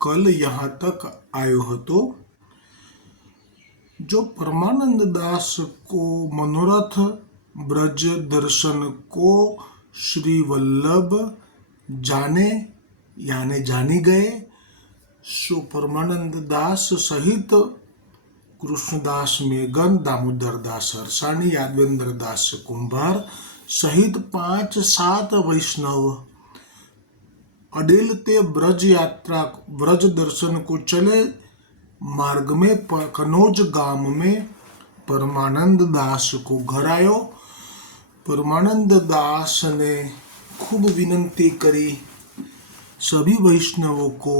कल यहाँ तक आयो હતો जो परमानंद दास को मनोरथ ब्रज दर्शन को श्री वल्लभ जाने यानी जानी गए सो परमानंद दास सहित कृष्णदास मेघन दामोदर दास हरसाणी यादवेंद्र दास कुंभार सहित पांच सात वैष्णव अडेल ते ब्रज यात्रा, ब्रज दर्शन को चले मार्ग में कनौज गाँव में, परमानंद दास को घर आयो। परमानंद दास ने खूब विनंती करी सभी वैष्णवों को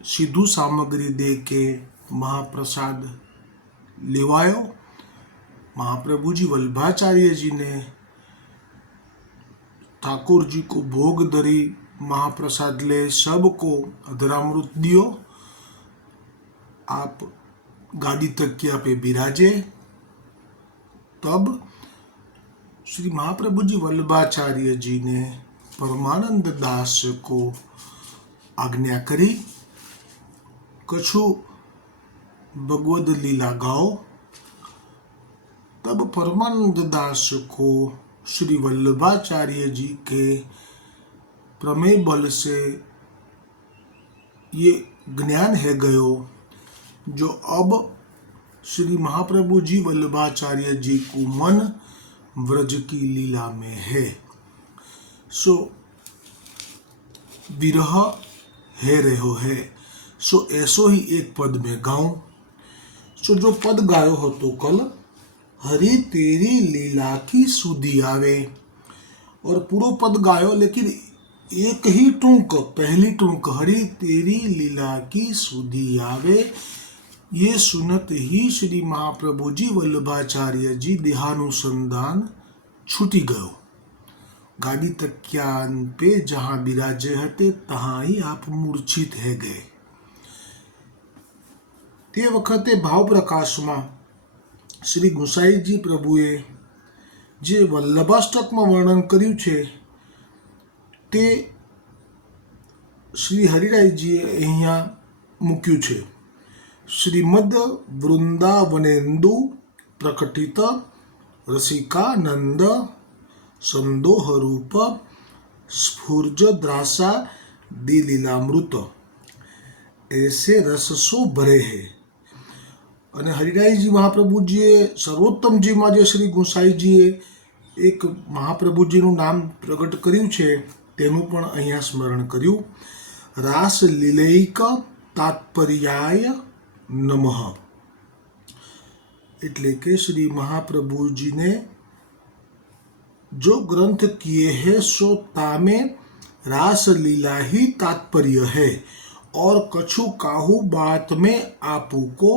सीधू सामग्री दे के महाप्रसाद लेवायो। महाप्रभु जी वल्लभाचार्य जी ने ठाकुर जी को भोग धरी महाप्रसाद ले सबको अधरामृत दियो आप गाड़ी तकिया पे बिराजे तब श्री महाप्रभु जी वल्लभाचार्य जी ने परमानंद दास को आज्ञा करी कछु भगवद लीला गाओ तब परमानंद दास को श्री वल्लभाचार्य जी के प्रमेय बल से ये ज्ञान है गयो, जो अब श्री महाप्रभु जी वल्लभाचार्य जी को मन व्रज की लीला में है। सो, विरह है रहो है। सो, ऐसो ही एक पद में गाऊं। सो, जो पद गायो हो तो कल हरि तेरी लीला की सुधी आवे और पूरा पद गायो लेकिन एक ही टूक पहली टूक हरि तेरी लीला की सुधी आवे ये सुनत ही श्री महाप्रभु जी वल्लभाचार्य जी देहानुसंधान छूटी गयो ગાડી તક્યાન પે જહાં બિરાજે હતે તહાં ही આપ મૂર્છિત હે ગયે તે વખતે ભાવ પ્રકાશમાં શ્રી ગુસાઈજી પ્રભુએ જે વલ્લભાષ્ટકમાં વર્ણન કર્યું છે, તે શ્રી હરિરાયજીએ અહીંયા મૂક્યું છે. શ્રીમદ વૃંદાવનેન્દુ પ્રકટિત રસિકાનંદ સંદોહરૂપ સ્ફૂર્જદ્રાસા દિલીલામૃત. રસ રસસો ભરે હે અને હરિરાયજી મહાપ્રભુજીએ સર્વોત્તમજીમાં જે શ્રી ગુસાઈજીએ એક મહાપ્રભુજીનું નામ પ્રગટ કર્યું છે તેનું પણ અહીંયા સ્મરણ કર્યું રાસ લીલૈક તાત્પર્યાય નમઃ એટલે કે શ્રી મહાપ્રભુજીને जो ग्रंथ किए हैं सो तामे रास लीला ही तात्पर्य है और कछु काहू बात में आपू को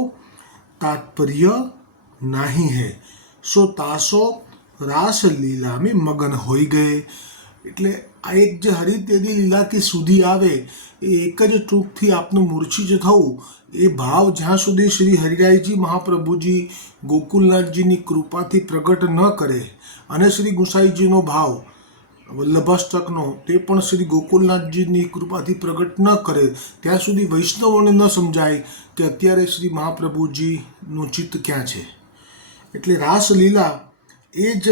तात्पर्य नहीं है सो तासो रास લીલા में મગન હોઈ ગયે એટલે આ એક જે હરિતેરી લીલા કે સુધી આવે એ એક જ ટૂંકથી આપનું મૂર્છિત થવું એ ભાવ જ્યાં સુધી શ્રી હરિરાયજી મહાપ્રભુજી ગોકુલનાથજીની કૃપાથી પ્રગટ ન કરે અને શ્રી ગુસાઈજીનો ભાવ વલ્લભાષ્ટકનો તે પણ શ્રી ગોકુલનાથજીની કૃપાથી પ્રગટ ન કરે, ત્યાં સુધી વૈષ્ણવોને ન સમજાય કે અત્યારે શ્રી મહાપ્રભુજીનું ચિત્ત ક્યાં છે. એટલે રાસલીલા એ જ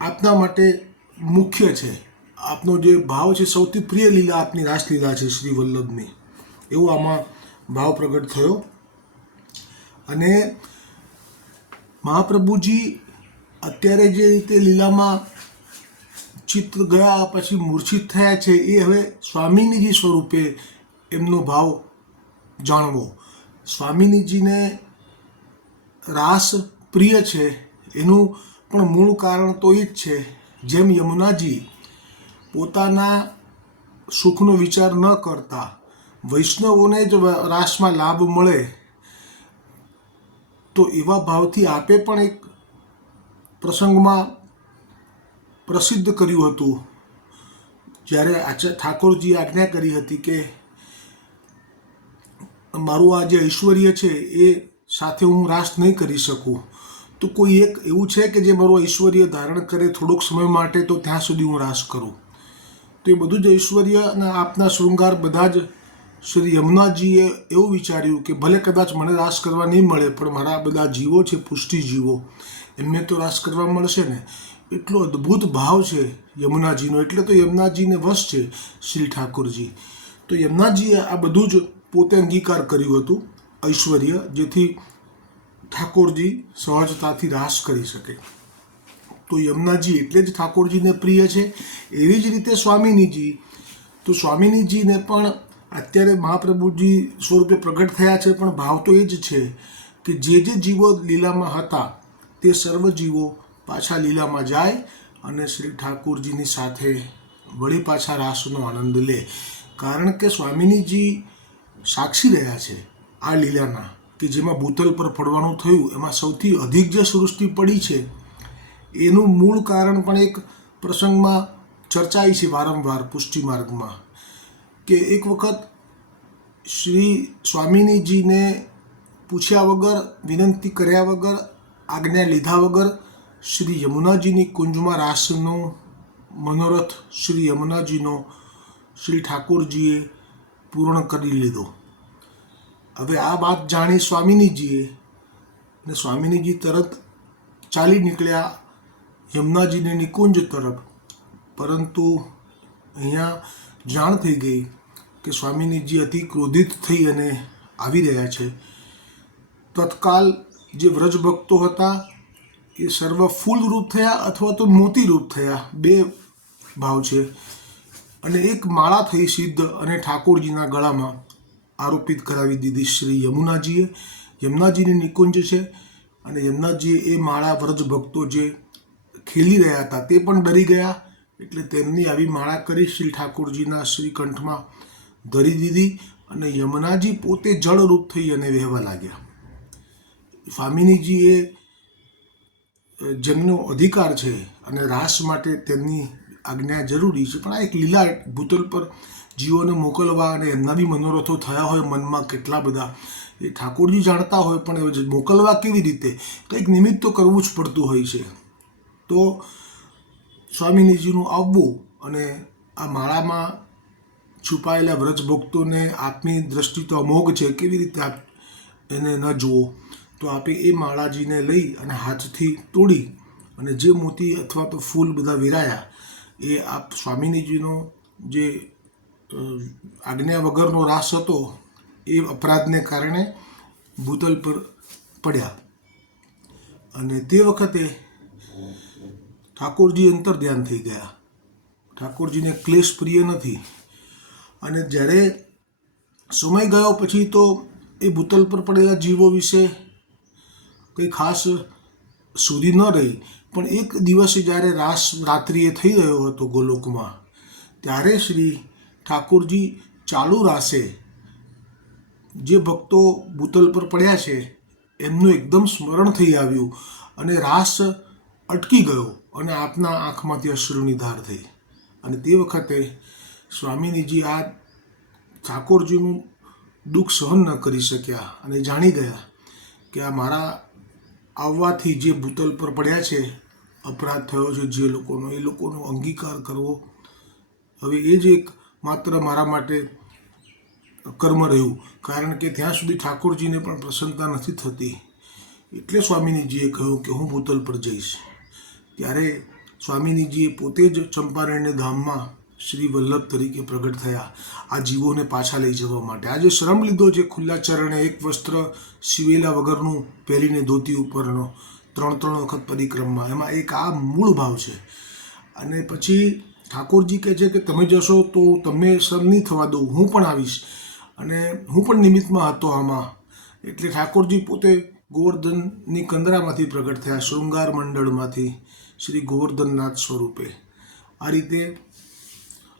આપના માટે મુખ્ય છે. આપનો જે ભાવ છે, સૌથી પ્રિય લીલા આપની રાસલીલા છે શ્રી વલ્લભની. એવું આમાં ભાવ પ્રગટ થયો. અને મહાપ્રભુજી અત્યારે જે રીતે લીલામાં ચિત્ર ગયા પછી મૂર્છિત થયા છે, એ હવે સ્વામિનીજી સ્વરૂપે એમનો ભાવ જાણવો. સ્વામિનીજીને રાસ પ્રિય છે, એનું પણ મૂળ કારણ તો એ જ છે, જેમ યમુનાજી પોતાના સુખનો વિચાર ન કરતા વૈષ્ણવોને જ રાસમાં લાભ મળે, તો એવા ભાવથી આપે પણ એક પ્રસંગમાં પ્રસિદ્ધ કર્યું હતું. જ્યારે આચાર્ય ઠાકોરજીએ આજ્ઞા કરી હતી કે મારું આ જે ઐશ્વર્ય છે એ સાથે હું રાસ નહીં કરી શકું, તો કોઈ એક એવું છે કે જે મારું ઐશ્વર્ય ધારણ કરે થોડોક સમય માટે તો ત્યાં સુધી હું રાસ કરું. તો એ બધું જ ઐશ્વર્ય અને આપના શૃંગાર બધા જ શ્રી યમુનાજીએ એવું વિચાર્યું કે ભલે કદાચ મને રાસ કરવા નહીં મળે, પણ મારા બધા જીવો છે, પુષ્ટિ જીવો, એમને તો રાસ કરવા મળશે ને. એટલો અદ્ભુત ભાવ છે યમુનાજીનો, એટલે તો યમુનાજીને વશ છે શ્રી ઠાકોરજી. તો યમુનાજીએ આ બધું જ પોતે અંગીકાર કર્યું હતું, ઐશ્વર્ય, જેથી ઠાકોરજી સહજતાથી રાસ કરી શકે. તો યમુનાજી એટલે જ ઠાકોરજીને પ્રિય છે. એવી જ રીતે સ્વામિનીજી. તો સ્વામિનીજીને પણ અત્યારે મહાપ્રભુજી સ્વરૂપે પ્રગટ થયા છે, પણ ભાવ તો એ જ છે કે જે જે જીવો લીલામાં હતા, તે સર્વ જીવો પાછા લીલામાં જાય અને શ્રી ઠાકુરજીની સાથે વળી પાછા રાસનો આનંદ લે. કારણ કે સ્વામિનીજી સાક્ષી રહ્યા છે આ લીલાના, કે જેમાં ભૂતલ પર પડવાનું થયું, એમાં સૌથી અધિક જે સૃષ્ટિ પડી છે, એનું મૂળ કારણ પણ એક પ્રસંગમાં ચર્ચાય છે વારંવાર પુષ્ટિ માર્ગમાં, કે એક વખત શ્રી સ્વામિનીજીને પૂછ્યા વગર, વિનંતી કર્યા વગર, આજ્ઞા લીધા વગર શ્રી યમુનાજીની કુંજમાં રાસનો મનોરથ શ્રી યમુનાજીનો શ્રી ઠાકોરજીએ પૂર્ણ કરી લીધો. હવે આ વાત જાણી સ્વામિનીજીએ ને સ્વામિનીજી તરત ચાલી નીકળ્યા યમુનાજીને નિકુંજ તરફ. પરંતુ અહીંયા જાણ થઈ ગઈ કે સ્વામિનીજી અતિ ક્રોધિત થઈ અને આવી રહ્યા છે. તત્કાલ જે વ્રજ ભક્તો હતા એ સર્વ ફૂલ રૂપ થયા અથવા તો મોતી રૂપ થયા. બે ભાવ છે. અને એક માળા થઈ સિદ્ધ અને ઠાકોરજીના ગળામાં આરોપિત કરાવી દીધી શ્રી યમુનાજીએ. યમુનાજીની નિકુંજ છે અને યમુનાજીએ એ માળા વ્રજ ભક્તો જે ખેલી રહ્યા હતા તે પણ ડરી ગયા. એટલે તેમની આવી માળા કરી શ્રી ઠાકોરજીના શ્રીકંઠમાં ધરી દીધી અને યમુનાજી પોતે જળરૂપ થઈ અને વહેવા લાગ્યા. સ્વામિનીજીએ જેમનો અધિકાર છે અને રાસ માટે તેમની આજ્ઞા જરૂરી છે. પણ આ એક લીલા ભૂતલ પર જીવોને મોકલવા અને એમના બી મનોરથો થયા હોય મનમાં કેટલા બધા, એ ઠાકોરજી જાણતા હોય, પણ મોકલવા કેવી રીતે? કંઈક નિમિત્ત તો કરવું જ પડતું હોય છે. તો સ્વામિનીજીનું આવવું અને આ માળામાં છુપાયેલા વ્રજ ભક્તોને આપની દ્રષ્ટિ તો અમોઘ છે. કેવી રીતે આપ એને ન જુઓ? તો આપે એ માળાજીને લઈ અને હાથથી તોડી અને જે મોતી અથવા તો ફૂલ બધા વિરાયા, એ આપ સ્વામિનીજીનો જે આજ્ઞા વગરનો રાસ હતો, એ અપરાધને કારણે ભૂતલ પર પડ્યા. અને તે વખતે ઠાકોરજી અંતર ધ્યાન થઈ ગયા. ઠાકોરજીને ક્લેશ પ્રિય નથી. અને જ્યારે સમય ગયો પછી તો એ ભૂતલ પર પડેલા જીવો વિશે કંઈ ખાસ સુધી ન રહી. પણ એક દિવસે જ્યારે રાસ રાત્રિએ થઈ રહ્યો હતો ગોલોકમાં, ત્યારે શ્રી ઠાકોરજી ચાલુ રાસે જે ભક્તો ભૂતલ પર પડ્યા છે, એમનું એકદમ સ્મરણ થઈ આવ્યું અને રાસ અટકી ગયો અને આપના આંખમાંથી અશ્રુની ધાર થઈ. અને તે વખતે સ્વામીનીજી આ ઠાકોરજીનું દુઃખ સહન ન કરી શક્યા અને જાણી ગયા કે આ મારા આવવાથી જે ભૂતલ પર પડ્યા છે, અપરાધ થયો છે જે લોકોનો, એ લોકોનો અંગીકાર કરવો. હવે એ જ એક માત્ર મારા માટે કર્મ રહ્યું. કારણ કે ત્યાં સુધી ઠાકોરજીને પણ પ્રસન્નતા નથી થતી. એટલે સ્વામિનીજીએ કહ્યું કે હું ભૂતલ પર જઈશ. ત્યારે સ્વામિનીજીએ પોતે જ ચંપારણ્ય ધામમાં શ્રી વલ્લભ તરીકે પ્રગટ થયા. આ જીવોને પાછા લઈ જવા માટે. આજે શ્રમ લીધો જે ખુલ્લા ચરણે એક વસ્ત્ર સિવેલા વગરનું પહેરીને ધોતી ઉપરનો ત્રણ ત્રણ વખત પરિક્રમમાં એમાં એક આ મૂળ ભાવ છે. અને પછી ઠાકોરજી કહે છે કે તમે જશો તો તમને શ્રમ નહીં થવા દઉં. હું પણ આવીશ. અને હું પણ નિમિત્તમાં હતો આમાં. એટલે ઠાકોરજી પોતે ગોવર્ધનની કંદરામાંથી પ્રગટ થયા, શૃંગાર મંડળમાંથી શ્રી ગોવર્ધનનાથ સ્વરૂપે. આ રીતે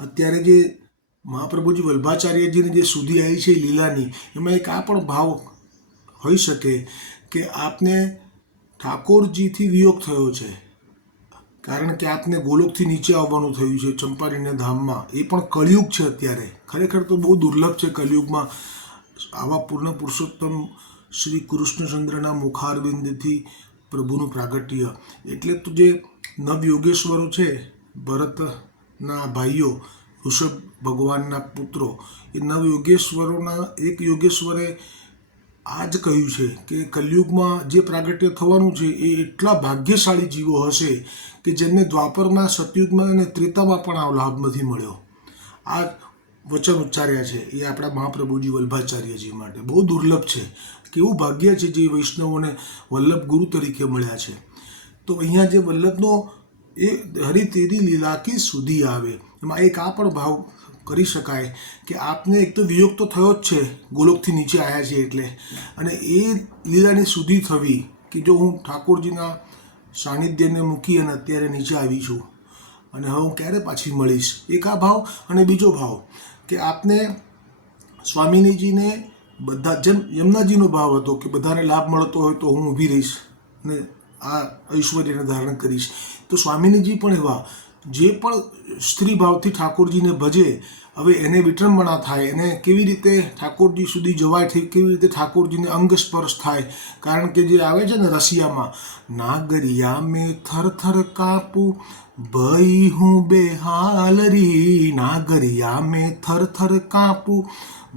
અત્યારે જે મહાપ્રભુજી વલ્ભાચાર્યજીની જે સુધી આવી છે લીલાની, એમાં એક આ પણ ભાવ હોઈ શકે કે આપને ઠાકોરજીથી વિયોગ થયો છે. કારણ કે આપને ગોલોકથી નીચે આવવાનું થયું છે ચંપારીના ધામમાં. એ પણ કળિયુગ છે અત્યારે. ખરેખર તો બહુ દુર્લભ છે કળિયુગમાં. આવા પૂર્ણ પુરુષોત્તમ શ્રી કૃષ્ણચંદ્રના મુખારવિંદથી પ્રભુનું પ્રાગટ્ય. એટલે તો જે નવયોગેશ્વરો છે ભરતના ભાઈઓ, ઋષભ ભગવાનના પુત્રો, એ નવયોગેશ્વરોના, એક યોગેશ્વરે આ જ કહ્યું છે કે કલયુગમાં જે પ્રાગટ્ય થવાનું છે એ એટલા ભાગ્યશાળી જીવો હશે કે જેમને દ્વાપરમાં સતયુગમાં અને ત્રેતામાં પણ આ લાભ નથી મળ્યો. આ વચન ઉચ્ચાર્યા છે એ આપણા મહાપ્રભુજી વલ્ભાચાર્યજી માટે. બહુ દુર્લભ છે. કેવું ભાગ્ય છે જે વૈષ્ણવોને વલ્લભ ગુરુ તરીકે મળ્યા છે. તો અહીંયા જે વલ્લભનો એ હરિતેરી લીલાકી સુધી આવે. એમાં એક આ પણ ભાવ કરી શકાય કે આપને એક તો વિયોગ તો થયો જ છે, ગોલોકથી નીચે આવ્યા છે એટલે. અને એ લીલાની સુધી થવી કે જો હું ઠાકોરજીના સાનિધ્યને મૂકી અને અત્યારે નીચે આવી છું. અને હવે હું ક્યારે પાછી મળીશ? એક આ ભાવ અને બીજો ભાવ કે આપને સ્વામિનીજીને બધા, જેમ યમુનાજીનો ભાવ હતો કે બધાને લાભ મળતો હોય તો હું ઊભી રહીશ ને આ ઐશ્વર્યને ધારણ કરીશ. તો સ્વામિનીજી પણ એવા. જે પણ સ્ત્રી ભાવથી ઠાકોરજીને ભજે, હવે એને વિટંબણા થાય, એને કેવી રીતે ઠાકોરજી સુધી જવાય થઈ કેવી રીતે ઠાકોરજીને અંગ સ્પર્શ થાય? કારણ કે જે આવે છે ને રશિયામાં નાગરિયા મેં થર થર કાપું, ભઈ હું બેહાલરી નાગરિયા મેં થર થર કાપું,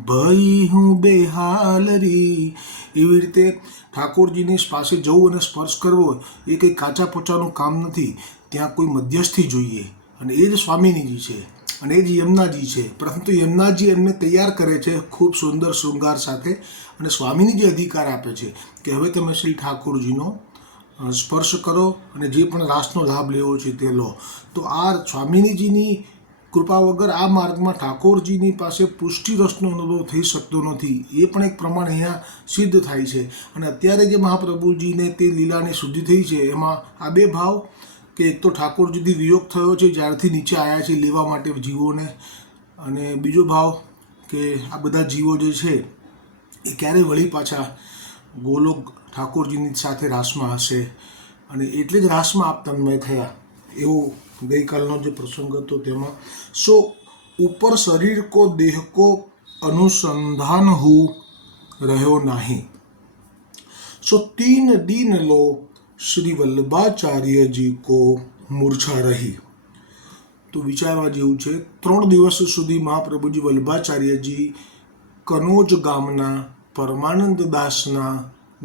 ભઈ હું બેહાલરી એવી રીતે ઠાકોરજીની પાસે જવું અને સ્પર્શ કરવો એ કંઈ કાચા પોચાનું કામ નથી. ત્યાં કોઈ મધ્યસ્થી જોઈએ. અને એ જ સ્વામિનીજી છે. અને એ જ યમુનાજી છે. પરંતુ યમુનાજી એમને તૈયાર કરે છે ખૂબ સુંદર શૃંગાર સાથે અને સ્વામીની જે અધિકાર આપે છે કે હવે તમે શ્રી ઠાકોરજીનો સ્પર્શ કરો અને જે પણ રાસનો લાભ લેવો છે તે લો. તો આ સ્વામિનીજીની કૃપા વગર આ માર્ગમાં ઠાકોરજીની પાસે પુષ્ટિ રસનો અનુભવ થઈ શકતો નથી. એ પણ એક પ્રમાણ અહીંયા સિદ્ધ થાય છે. અને અત્યારે જે મહાપ્રભુજીને તે લીલાની શુદ્ધિ થઈ છે, એમાં આ બે ભાવ કે એક તો ઠાકોરજીથી વિયોગ થયો છે, જ્યારથી નીચે આવ્યા છે લેવા માટે જીવોને. અને બીજો ભાવ કે આ બધા જીવો જે છે, એ ક્યારે વળી પાછા ગોલોક ઠાકોરજીની સાથે રાસમાં હશે. અને એટલે જ રાસમાં આપ તન્મય થયા. એવો ગઈકાલનો જે પ્રસંગ હતો તેમાં સો ઉપર શરીર કો દેહ કો અનુસંધાન હું રહ્યો નહીં सो तीन दिन लो શ્રી વલ્લભાચાર્ય જી કો મૂર્છા રહી તો વિચારવા જેવું છે ત્રણ દિવસ સુધી મહાપ્રભુજી વલ્લભાચાર્યજી કનોજ ગામના પરમાનંદ દાસના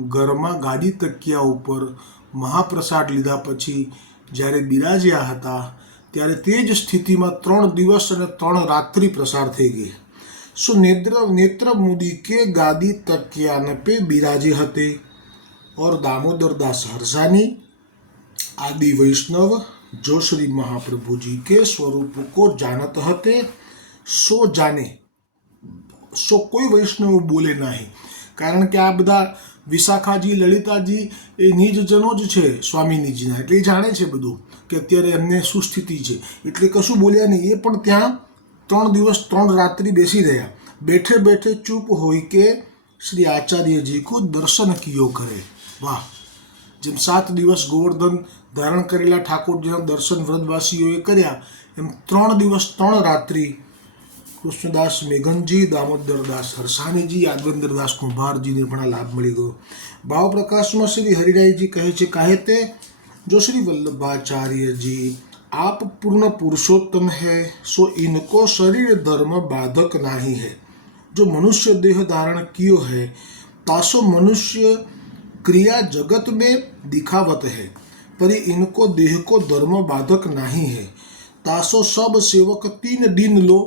ઘરમાં ગાડી તકિયા ઉપર મહાપ્રસાદ લીધા પછી જ્યારે બિરાજ્યા હતા, ત્યારે તે જ સ્થિતિમાં ત્રણ દિવસ અને ત્રણ રાત્રિ પ્રસાર થઈ ગઈ. શું નેત્ર નેત્ર મુદી કે ગાદી તકિયાને પે બિરાજી હતે? ઓર દામોદર દાસ હરસાની, આદિ વૈષ્ણવ, જો શ્રી મહાપ્રભુજી કે સ્વરૂપ કો જાનત હતે, સો જાને, સો કોઈ વૈષ્ણવ બોલે નહીં. કારણ કે આ બધા વિશાખાજી, લલિતાજી એ નિજજનો જ છે સ્વામીનીજીના. એટલે એ જાણે છે બધું કે અત્યારે એમને શું સ્થિતિ છે. એટલે કશું બોલ્યા નહીં. એ પણ ત્યાં ત્રણ દિવસ, ત્રણ રાત્રિ બેસી રહ્યા. બેઠે બેઠે ચૂપ હોય કે શ્રી આચાર્યજી કો દર્શન કિયો કરે. વાહ! જેમ સાત દિવસ ગોવર્ધન ધારણ કરેલા ઠાકોરજીના દર્શન વ્રતવાસીઓએ કર્યા, એમ ત્રણ દિવસ, ત્રણ રાત્રિ કૃષ્ણદાસ મેઘનજી દામોદરદાસ હરસાણીજી યાદવેન્દ્રદાસ કુંભારજીને પણ આ લાભ મળી ગયો ભાવ પ્રકાશમાં શ્રી હરિરાયજી કહે છે કહે તે જો શ્રી वल्लभाचार्य जी आप पूर्ण पुरुषोत्तम है सो इनको शरीर धर्म बाधक नहीं है जो मनुष्य देह धारण कियो है तासो मनुष्य क्रिया जगत में दिखावत है पर इनको देह को धर्म बाधक नहीं है तासो सब सेवक तीन दिन लो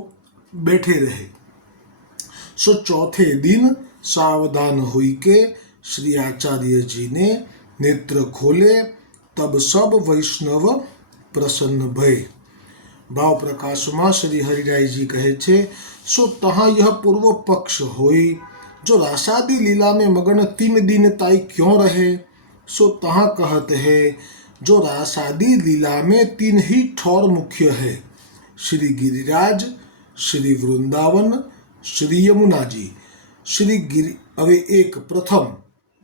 बैठे रहे। सो चौथे दिन सावधान हो के श्री आचार्य जी ने नेत्र खोले, तब सब वैष्णव प्रसन्न भय भाव प्रकाश में श्री हरिराय जी कहे छे, सो तहाँ यह पूर्व पक्ष होई, जो रासादी लीला में मगन तीन दिन ताई क्यों रहे? सो तहाँ कहते हैं, जो रासादी लीला में तीन ही ठौर मुख्य है। श्री गिरिराज શ્રી વૃંદાવન શ્રી યમુનાજી. શ્રી ગિરિ, હવે એક, પ્રથમ,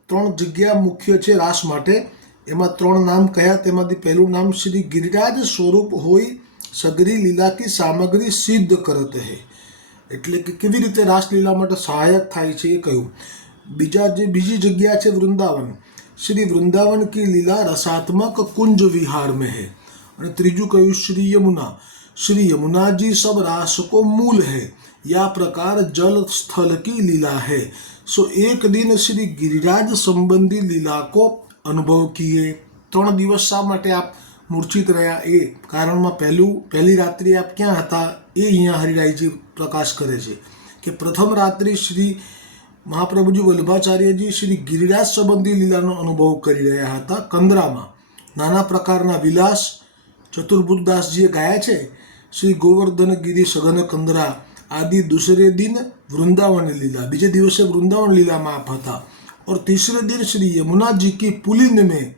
ત્રણ જગ્યા મુખ્ય છે રાસ માટે. એમાં ત્રણ નામ કયા, તેમાંથી પહેલું નામ શ્રી ગિરિરાજ સ્વરૂપ હોય, સગરી લીલા કી સામગ્રી સિદ્ધ કરત હે. એટલે કે કેવી રીતે રાસલીલા માટે સહાયક થાય છે એ કહ્યું. બીજા જે, બીજી જગ્યા છે વૃંદાવન. શ્રી વૃંદાવન કી લીલા રસાત્મક કુંજ વિહાર મેં હે. અને ત્રીજું કહ્યું શ્રી યમુના. श्री यमुना जी सब रास को मूल है या प्रकार जल स्थल की लीला है सो एक दिन श्री गिरिराज संबंधी लीला को अनुभव किए ત્રણ દિવસ શા માટે આપ મૂર્છિત રહ્યા એ કારણમાં પહેલું પહેલી રાત્રિ આપ ક્યાં હતા એ અહીંયા હરિરાયજી પ્રકાશ કરે છે કે પ્રથમ રાત્રિ શ્રી મહાપ્રભુજી વલ્લભાચાર્યજી શ્રી ગિરિરાજ સંબંધી લીલાનો અનુભવ કરી રહ્યા હતા કંદરામાં નાના પ્રકારના વિલાસ ચતુર્ભુજદાસજીએ ગાયા છે શ્રી ગોવર્ધન ગિરી સઘન કંદરા आदि दूसरे दिन वृंदावन लीला बीजे दिवस से वृंदावन लीला में आप था और तीसरे दिन श्री यमुना जी की पुलिंद में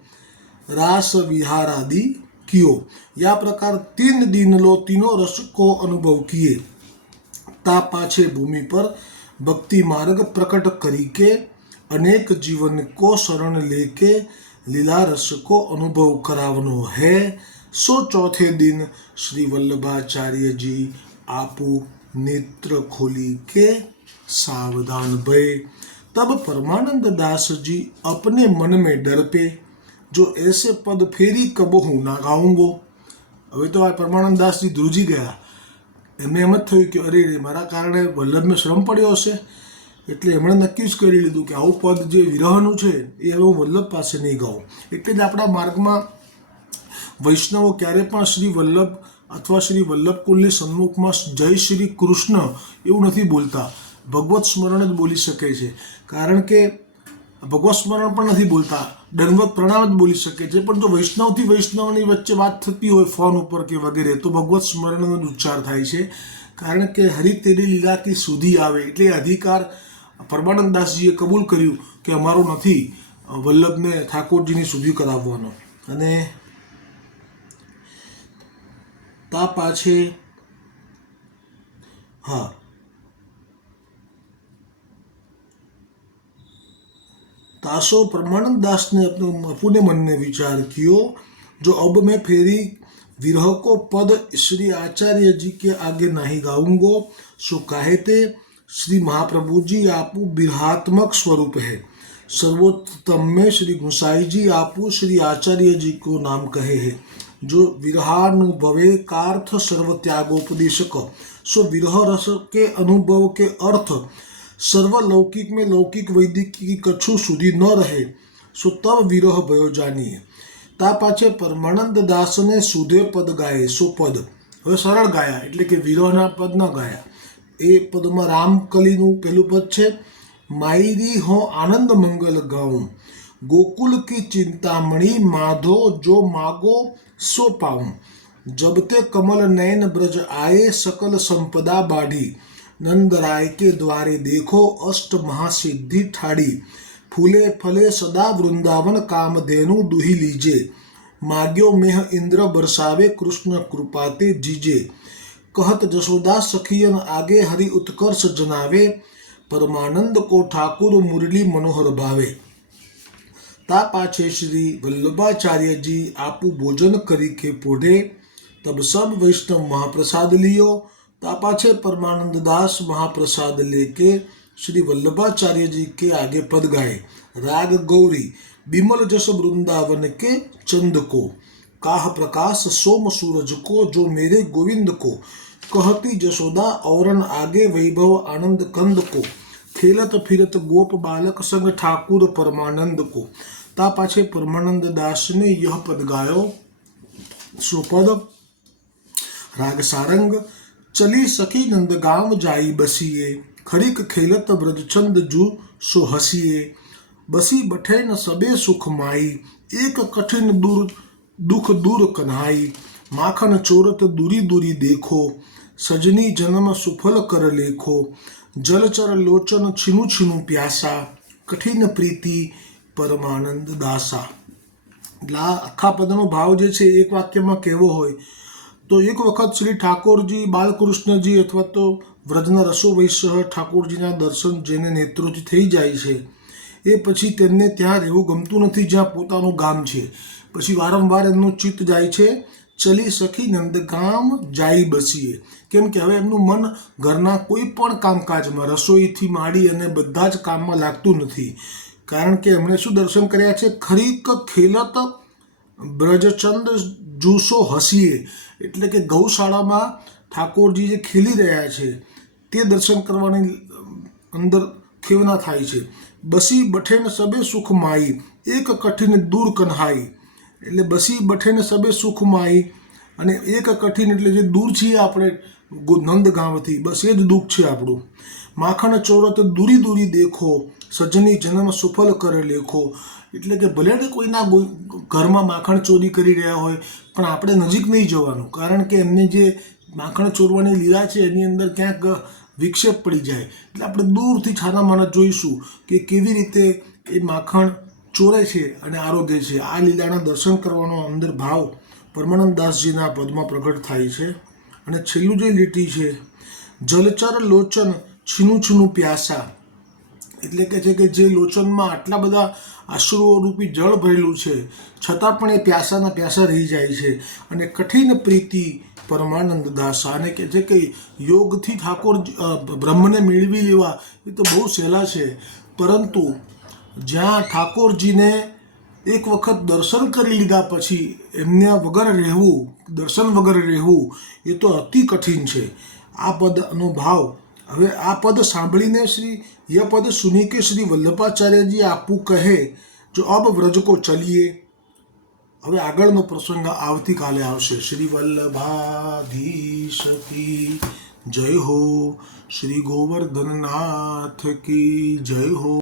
रास विहार आदि कियो या प्रकार तीन दिन लो तीनों रस को अनुभव किए ता पाछे भूमि पर भक्ति मार्ग प्रकट करी के अनेक जीवन को शरण लेके लीला रस को अनुभव करावनो है सो चौथे दिन श्री वल्लभाचार्य जी आपू नेत्र खोली के सावधान भय तब परमानंद दास जी अपने मन में डर पे जो ऐसे पद फेरी कब हूँ ना गाऊंगो હવે તો આ પરમાનંદ દાસજી ધ્રુજી ગયા એમને એમ જ થયું કે અરે રે મારા કારણે વલ્લભને શ્રમ પડ્યો હશે એટલે એમણે નક્કી જ કરી લીધું કે આવું પદ જે વિરહનું છે એ હવે હું વલ્લભ પાસે નહીં ગાઉં એટલે જ આપણા માર્ગમાં વૈષ્ણવો ક્યારે પણ શ્રી વલ્લભ અથવા શ્રી વલ્લભ કુલની સન્મુખમાં જય શ્રી કૃષ્ણ એવું નથી બોલતા. ભગવત સ્મરણ જ બોલી શકે છે. કારણ કે ભગવત સ્મરણ પણ નથી બોલતા. દંડવત પ્રણામ જ બોલી શકે છે. પણ જો વૈષ્ણવથી વૈષ્ણવની વચ્ચે વાત થતી હોય ફોન ઉપર કે વગેરે, તો ભગવત સ્મરણનો જ ઉચ્ચાર થાય છે. કારણ કે હરિ તેરી લીલાથી સુધી આવે એટલે અધિકાર પરમાનંદ દાસજીએ કબૂલ કર્યું કે અમારો નથી વલ્લભને ઠાકોરજીની સુધી કરાવવાનો. અને તા પાછે हाँ तासो परमानंद दास ने अपने अपने मन में विचार कियो जो अब मैं फेरी विरह को पद श्री आचार्य जी के आगे नहीं गाऊंगो सो कहते श्री महाप्रभु जी आपू बिरहात्मक स्वरूप है सर्वोत्तम में श्री गुसाई जी आपू श्री आचार्य जी को नाम कहे है जो विरहानुभवे कार्थ सर्व त्यागोपदेशक सो विरह रस के अनुभव के अर्थ સર્વલૌકિક મેં લૌકિક વૈદિક કચ્છું સુધી ન રહે સો તબ વિરહ ભયો જાનીએ તા પાછે પરમાનંદ દાસને સુધે પદ ગાય સો પદ હવે સરળ ગાયા એટલે કે વિરહના પદ ન ગાયા એ પદમાં રામકલીનું પહેલું પદ છે માયરી હો આનંદ મંગલ ગાઉં गोकुल की चिंतामणि माधो जो मागो सो पाऊं जब ते कमल नयन ब्रज आए सकल संपदा बाढ़ी नंदराय के द्वारे देखो अष्ट महासिद्धि ठाड़ी फूले फले सदा वृंदावन कामधेनु दुही लीजे माग्यो मेह इंद्र बरसावे कृष्ण कृपाते जीजे कहत जसोदा सखियन आगे हरि उत्कर्ष जनावे परमानंद को ठाकुर मुरली मनोहर भावे ता पाछे श्री वल्लभाचार्य जी आपू भोजन करी के पोढ़े तब सब वैष्णव महाप्रसाद लियो। ता पाछे परमानंद दास महाप्रसाद लेके श्री वल्लभाचार्य जी के आगे पद गाए। राग गौरी बिमल जस वृंदावन के चंद को। काह प्रकाश सोम सूरज को जो मेरे गोविंद को। कहती जसोदा औरन आगे वैभव आनंद कंद को। खेलत फिरत गोप बालक संग ठाकुर परमानंद को ता पाछे परमानंद दास ने यह पद गायो सो पद राग सारंग चली सखी नंद गाँव जाई बसीए खरीक खेलत ब्रजचंद जू सो हसीए बसी बठे न सबे सुख माई एक कठिन दूर दुख दूर कन्हाई माखन चोरत दूरी दूरी देखो सजनी जन्म सुफल कर लेखो જલચર લોચન છીનું છીનું પ્યાસા, કઠિન પ્રીતિ પરમાનંદ દાસા. એટલે આખા પદનો ભાવ જે છે એક વાક્યમાં કહેવો હોય, તો એક વખત શ્રી ઠાકોરજી બાલકૃષ્ણજી અથવા તો વ્રજના રસો વૈશ્ય ઠાકોરજીના દર્શન જેને નેતૃત્વ થઈ જાય છે, એ પછી તેમને ત્યાં રહેવું ગમતું નથી, જ્યાં પોતાનું ગામ છે. પછી વારંવાર એમનું ચિત્ત જાય છે ચલી સખી નંદગામ જાઈ બસીએ. કેમ કે હવે એમનું મન ઘરના કોઈ પણ કામકાજમાં, રસોઈથી માંડી અને બધા જ કામમાં લાગતું નથી. કારણ કે એમણે શું દર્શન કર્યા છે? ખરીક ખેલત બ્રજચંદ જુસો હસીએ. એટલે કે ગૌશાળામાં ઠાકોરજી જે ખીલી રહ્યા છે, તે દર્શન કરવાની અંદર ખેવના થાય છે. બસી બઠેન સબે સુખ માઈ, એક કઠિન દૂર કન્હાઈ. એટલે બસી બઠેને સબે સુખ માઈ અને એક કઠિન એટલે જે દૂર છીએ આપણે ગો- ગામથી બસ એ જ દુઃખ છે આપણું. માખણ ચોરત દૂરી દૂરી દેખો સજ્જની જન્મ સુફલ કરે લેખો. એટલે કે ભલે કોઈના ઘરમાં માખણ ચોરી કરી રહ્યા હોય, પણ આપણે નજીક નહીં જવાનું. કારણ કે એમને જે માખણ ચોરવાની લીલા છે, એની અંદર ક્યાંક વિક્ષેપ પડી જાય. એટલે આપણે દૂરથી છાના માણસ જોઈશું કે કેવી રીતે એ માખણ ચોરે છે અને આરોગ્ય છે. આ લીલાના દર્શન કરવાનો અંદર ભાવ પરમાનંદ દાસજીના પદમાં પ્રગટ થાય છે અને છેલ્લું જે લીટી છે, જલચર લોચન છીનું છીનું પ્યાસા. એટલે કે છે કે જે લોચનમાં આટલા બધા આશ્રુઓ રૂપી જળ ભરેલું છે, છતાં પણ એ પ્યાસાના પ્યાસા રહી જાય છે અને કઠિન પ્રીતિ પરમાનંદ દાસ આને કહે છે કે યોગથી ઠાકોર બ્રહ્મને મેળવી લેવા એ તો બહુ સહેલા છે. પરંતુ જ્યાં ઠાકોરજીને એક વખત દર્શન કરી લીધા પછી એમને વગર રહેવું, દર્શન વગર રહેવું, એ તો અતિ કઠિન છે. આ પદનો ભાવ. હવે આ પદ સાંભળીને શ્રી યહ પદ સુની કે શ્રી વલ્લભાચાર્યજી આપવું કહે, જો અબ વ્રજ કો ચલીએ. હવે આગળનો પ્રસંગ આવતીકાલે આવશે. શ્રી વલ્લભાધીશ કી જય હો. શ્રી ગોવર્ધનનાથ કી જય હો.